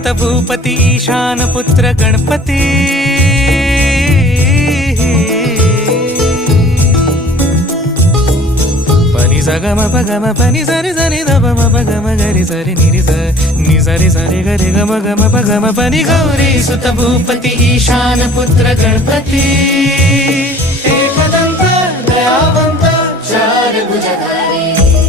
सुत भूपती ईशान पुत्र गणपती पनि सगम पगम पनि सरि सरि ध म पगम गरि सरि नि सरि सरि गरि गम गम पगम पनि गौरी सुत भूपती ईशान पुत्र गणपती।